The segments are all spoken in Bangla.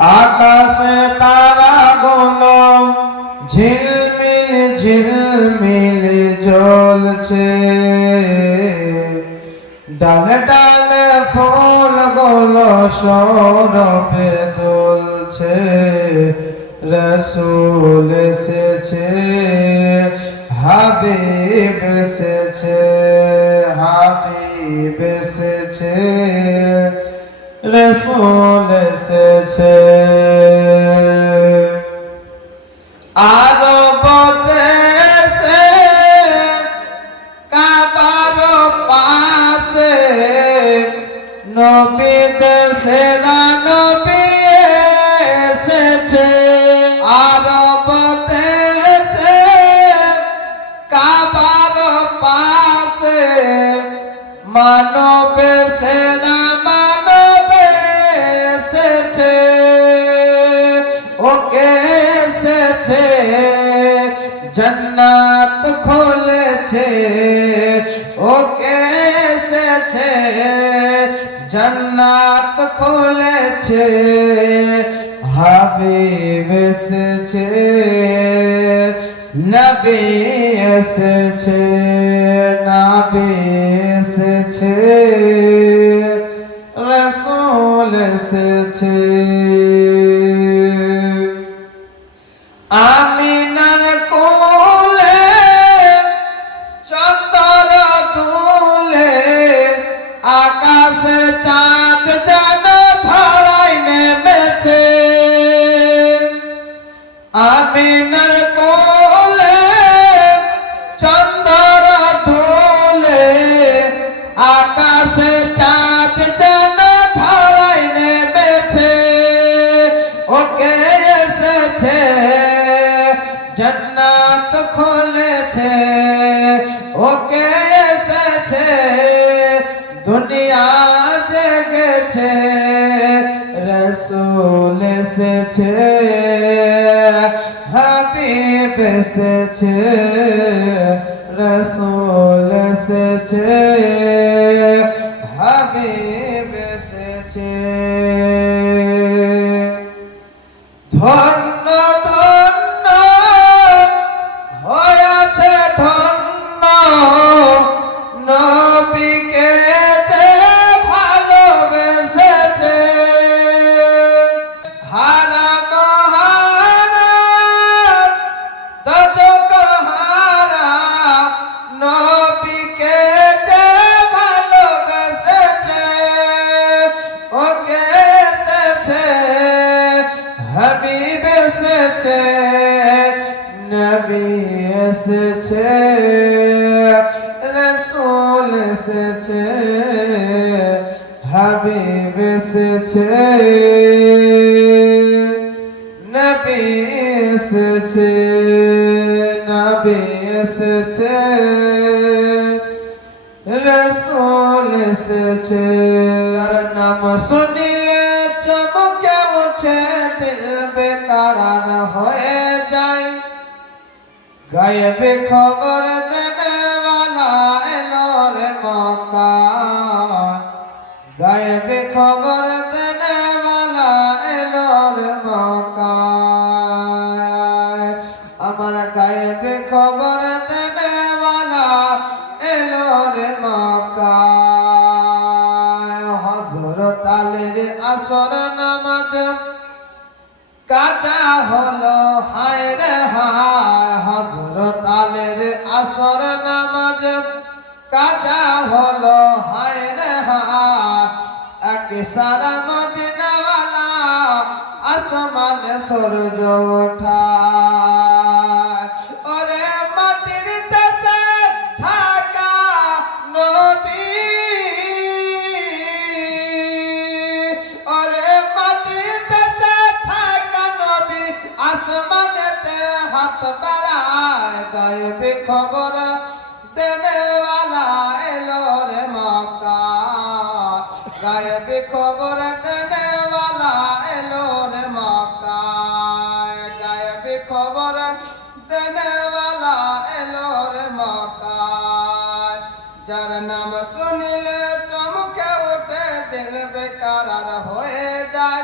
আকাশে তারা গুলো ঝিলমিল ঝিলমিল জ্বলছে। ডালে ডালে ফুলগুলো সৌরভে দুলছে, রসুল এসেছে, হাবিব এসেছে হাবিব এসেছে। রসুল এসেছে। আরও বদেশে কাবার পাশে নবী দেশে নবী এসেছে। আরও বদেশে কাবার পাশে মানবে ওকে এসেছে জন্নাত খুলেছে। ওকে এসেছে জন্নাত খুলেছে হাবিব এসেছে, নবী এসেছে নবী এসেছে, রসুল এসেছে। আমিনার হাবিব এসেছে রসুল এসেছে। নবী এসেছে রসুল এসেছে হাবিব এসেছে নবী এসেছে নবী এসেছে রসুল এসেছে। নাম শুনিলে গায়েবে খবর দেনেওয়ালা এলো রে মকা গায়েবে খবর দেনেওয়ালা এলো রে মকা আমার গায়েবে খবর দেনেওয়ালা এলো রে মকা হজরত আলীর আসর নামাজ কাঁচা হলো, হায় রে হায়। আলের আসর নামাজ কাজা হলো হায় রে হায় এক সারা মদিনাওয়ালা আসমান সূর্য ওঠা। খবর। দেনেওয়ালা খবর, দেনেওয়ালা এলো রে মক্কা। খবর, দেনেওয়ালা এলো রে যার নাম শুনিলে চমকে ওঠে দিল বেকার হয়ে যায়।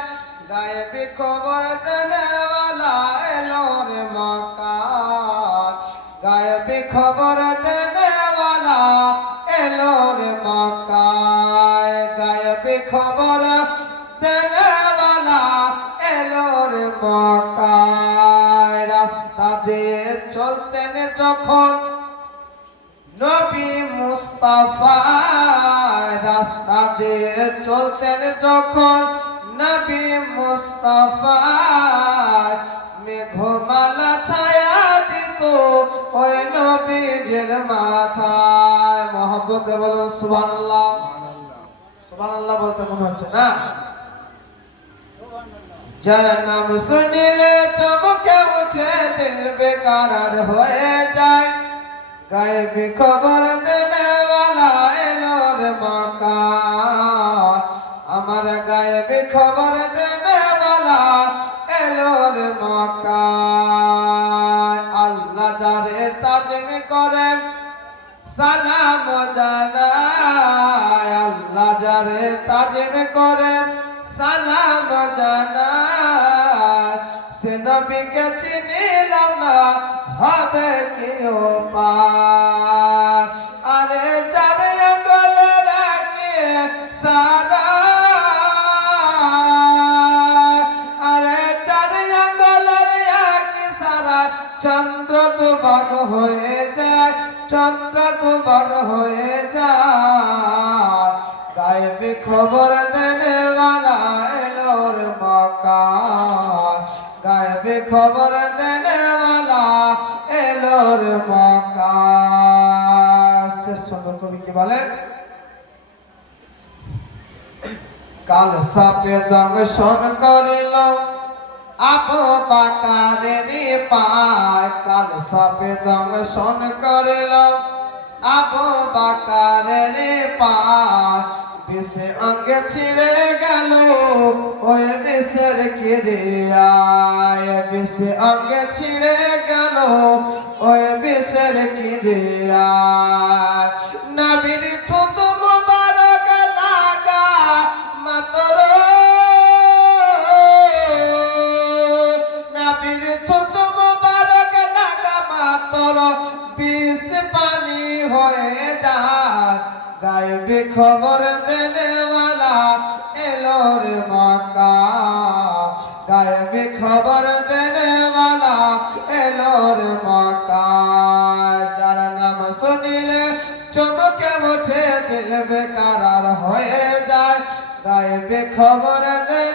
গায়েবী খবর দেনেওয়ালা খবর দেনেওয়ালা এলো রে মক্কা গায়েবী খবর দেনেওয়ালা এলো রে মক্কা রাস্তা দিয়ে চলতেন যখন নবী মুস্তাফা। রাস্তা দিয়ে চলতেন যখন নবী মুস্তাফা। মহব্বতে বলুন সুবহানাল্লাহ। সুবহানাল্লাহ বলতে মনে হচ্ছে না? যার নাম শুনিলে চমকে উঠে দিল বেকার হয়ে যায়। গায়ে খবর দেনে সালাম জানায়, আল্লাহ যারে করে, সালাম জানায়। সে নবীকে চিনিলাম হবে কি পার আরে যারে গলে রাখে সারা। চন্দ্র দুভাগ হয়ে যায়, চন্দ্র বড় হয়ে যায়। গাইবি খবর দেনে বালা এলোর মকা গাইবি খবর দেনে বালা এলোর মকা শেষ চন্দ্র কবি কি বলেন কাল সাপে দংশন করিল আপো বাকারে পায়। কাল সাপে দংশন করিল আপ বাকারের পায় বিষে অঙ্গে ছিঁড়ে গেল, ওই বিষের কিরিয়ায়। বিষে অঙ্গে ছিঁড়ে গেল, ওই বিষের কিরিয়ায়। নবীর খবর দেনেওয়ালা এলো রে মক্কা। গায়বি খবর দেনেওয়ালা এলো রে মক্কা। যার নাম শুনিলে চমকে উঠে দিল বেকার হয়ে যায়। গায়বি খবর দেন